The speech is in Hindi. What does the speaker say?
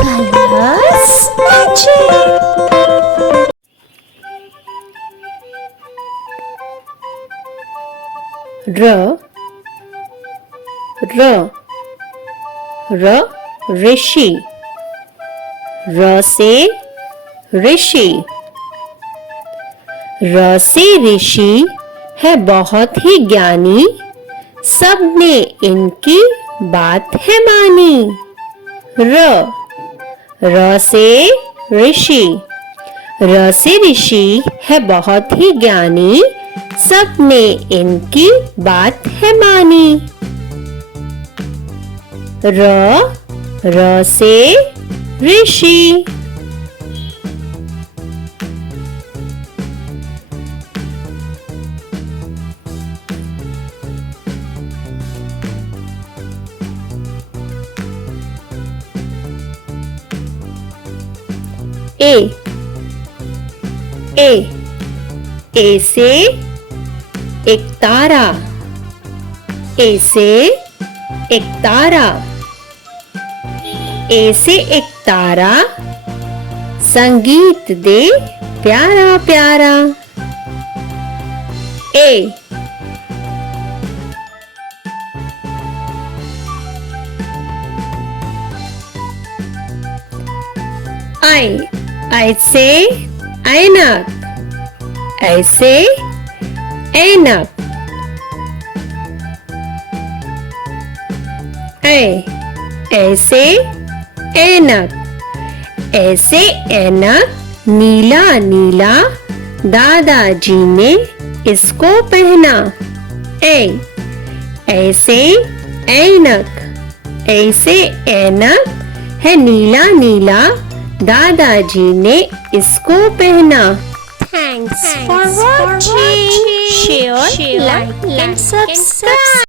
Colors magic. R, R, R, ऋषि. र से ऋषि. र से ऋषि है बहुत ही ज्ञानी, सबने इनकी बात है मानी. र से ऋषि. र से ऋषि है बहुत ही ज्ञानी, सबने इनकी बात है मानी. र से ऋषि. ए से एक तारा. ए से एक तारा. ए से एक तारा संगीत दे प्यारा प्यारा. ए आई से ऐनक. ऐ से ऐनक. ऐ से ऐनक. ऐसे ऐनक नीला नीला दादाजी ने इसको पहना. ऐसे ऐनक. ऐसे ऐनक है नीला नीला दादाजी ने इसको पहना. Thanks for watching. Share, like and subscribe.